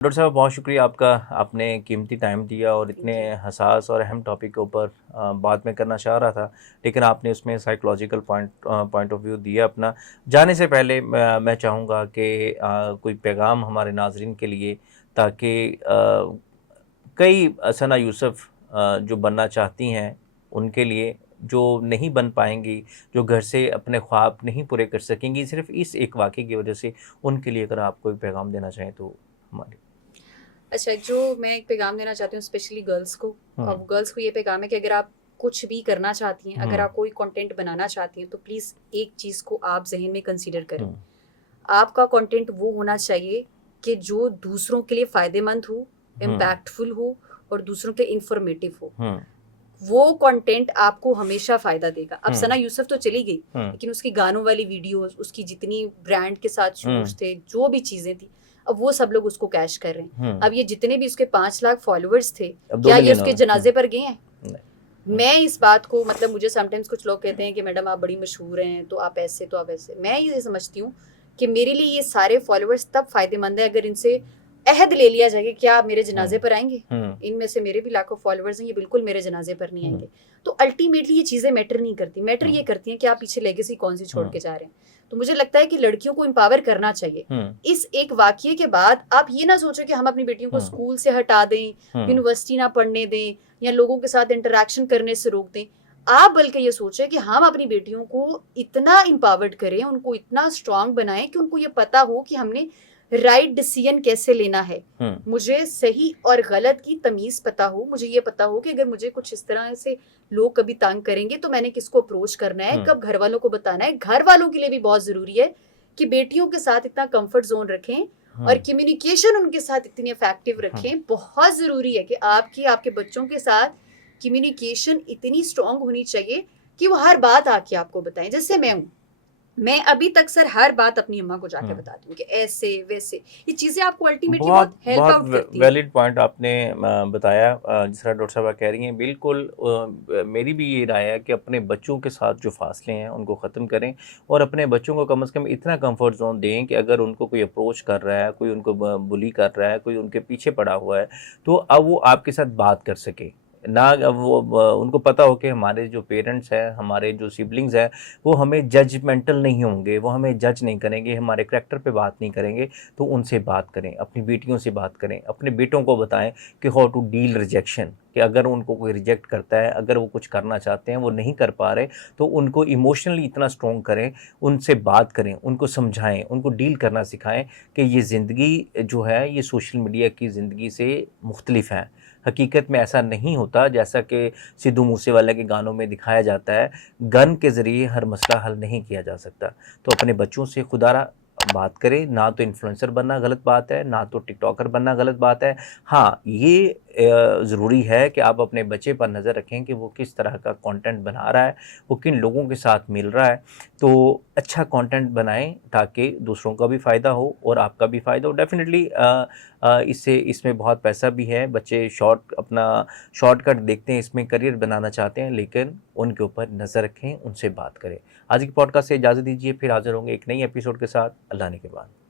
Doctor साहब बहुत शुक्रिया आपका, आपने कीमती टाइम दिया और इतने हसास और अहम टॉपिक के ऊपर बात मैं करना चाह रहा था, लेकिन आपने उसमें साइकोलॉजिकल पॉइंट ऑफ व्यू दिया अपना। जाने से पहले मैं चाहूँगा कि कोई पैगाम हमारे नाजरीन के लिए, ताकि कई सना यूसुफ जो बनना चाहती हैं उनके लिए, जो नहीं बन पाएंगी, जो घर से अपने ख्वाब नहीं पूरे कर सकेंगी सिर्फ इस एक वाक़े की वजह से, उनके लिए अगर आप कोई पैगाम देना चाहें तो हमारे। अच्छा, जो मैं एक पैगाम देना चाहती हूँ स्पेशली गर्ल्स को। अब गर्ल्स को ये पैगाम है कि अगर आप कुछ भी करना चाहती हैं, अगर आप कोई कंटेंट बनाना चाहती हैं, तो प्लीज़ एक चीज़ को आप ज़हन में कंसीडर करें। आपका कंटेंट वो होना चाहिए कि जो दूसरों के लिए फ़ायदेमंद हो, इम्पैक्टफुल हो और दूसरों के लिए इंफॉर्मेटिव हो। वो कंटेंट आपको हमेशा फ़ायदा देगा। अब सना यूसुफ तो चली गई, लेकिन उसकी गानों वाली वीडियोस, उसकी जितनी ब्रांड के साथ शूट्स थे, जो भी चीज़ें थी, अब वो सब लोग उसको कैश कर रहे हैं। अब ये जितने भी उसके 5 लाख फॉलोअर्स थे, क्या ये उसके जनाजे पर गए हैं? मैं इस बात को, मतलब मुझे समटाइम्स कुछ लोग कहते हैं कि मैडम आप बड़ी मशहूर हैं, तो आप ऐसे तो आप ऐसे। मैं ये समझती हूँ कि मेरे लिए ये सारे फॉलोअर्स तब फायदेमंद है अगर इनसे अहद ले लिया जाए कि क्या आप मेरे जनाजे पर आएंगे। इनमें से मेरे भी लाखों फॉलोअर्स हैं, ये बिल्कुल मेरे जनाजे पर नहीं आएंगे। तो अल्टीमेटली ये चीज़ें मैटर नहीं करती। मैटर ये करती हैं कि आप पीछे लेगेसी कौन सी छोड़ के जा रहे हैं। तो मुझे लगता है कि लड़कियों को एम्पावर करना चाहिए। इस एक वाकये के बाद आप ये ना सोचो कि हम अपनी बेटियों को स्कूल से हटा दें, यूनिवर्सिटी ना पढ़ने दें या लोगों के साथ इंटरेक्शन करने से रोक दें। आप बल्कि ये सोचें कि हम अपनी बेटियों को इतना एम्पावर्ड करें, उनको इतना स्ट्रांग बनाएं कि उनको ये पता हो कि हमने राइट डिसीजन कैसे लेना है। मुझे सही और गलत की तमीज पता हो, मुझे ये पता हो कि अगर मुझे कुछ इस तरह से लोग कभी तंग करेंगे तो मैंने किसको अप्रोच करना है, कब घर वालों को बताना है। घर वालों के लिए भी बहुत जरूरी है कि बेटियों के साथ इतना कंफर्ट जोन रखें और कम्युनिकेशन उनके साथ इतनी इफेक्टिव रखें। बहुत जरूरी है कि आपकी आपके बच्चों के साथ कम्युनिकेशन इतनी स्ट्रांग होनी चाहिए कि वो हर बात आके आपको बताएं। जैसे मैं अभी तक सर हर बात अपनी अम्मा को जाके बताती हूँ कि ऐसे वैसे। ये चीजें आपको अल्टीमेटली बहुत हेल्प बहुत आउट करती हैं। वैलिड पॉइंट आपने बताया। जिस तरह डॉक्टर साहब कह रही हैं, बिल्कुल मेरी भी ये राय है कि अपने बच्चों के साथ जो फासले हैं उनको ख़त्म करें और अपने बच्चों को कम से कम इतना कंफर्ट जोन दें कि अगर उनको कोई अप्रोच कर रहा है, कोई उनको बुली कर रहा है, कोई उनके पीछे पड़ा हुआ है, तो अब वो आपके साथ बात कर सके ना। अब वो उनको पता हो कि हमारे जो पेरेंट्स हैं, हमारे जो सिबलिंग्स हैं, वो हमें जजमेंटल नहीं होंगे, वो हमें जज नहीं करेंगे, हमारे करैक्टर पे बात नहीं करेंगे। तो उनसे बात करें, अपनी बेटियों से बात करें, अपने बेटों को बताएं कि हाउ टू डील रिजेक्शन, कि अगर उनको कोई रिजेक्ट करता है, अगर वो कुछ करना चाहते हैं, वो नहीं कर पा रहे, तो उनको इमोशनली इतना स्ट्रॉन्ग करें, उनसे बात करें, उनको समझाएं, उनको डील करना सिखाएं कि ये ज़िंदगी जो है ये सोशल मीडिया की ज़िंदगी से मुख्तलिफ है। हकीकत में ऐसा नहीं होता जैसा कि सिद्धू मूसेवाला के गानों में दिखाया जाता है। गन के ज़रिए हर मसला हल नहीं किया जा सकता। तो अपने बच्चों से खुदारा बात करें। ना तो इन्फ्लुएंसर बनना गलत बात है, ना तो टिकटॉकर बनना गलत बात है। हाँ, ये ज़रूरी है कि आप अपने बच्चे पर नज़र रखें कि वो किस तरह का कंटेंट बना रहा है, वो किन लोगों के साथ मिल रहा है। तो अच्छा कंटेंट बनाएं ताकि दूसरों का भी फ़ायदा हो और आपका भी फ़ायदा हो। डेफिनेटली इससे इसमें बहुत पैसा भी है। बच्चे अपना शॉर्टकट देखते हैं, इसमें करियर बनाना चाहते हैं, लेकिन उनके ऊपर नज़र रखें, उनसे बात करें। आज की पॉडकास्ट से इजाज़त दीजिए, फिर हाज़िर होंगे एक नई एपिसोड के साथ। अल्लाह ने के बाद।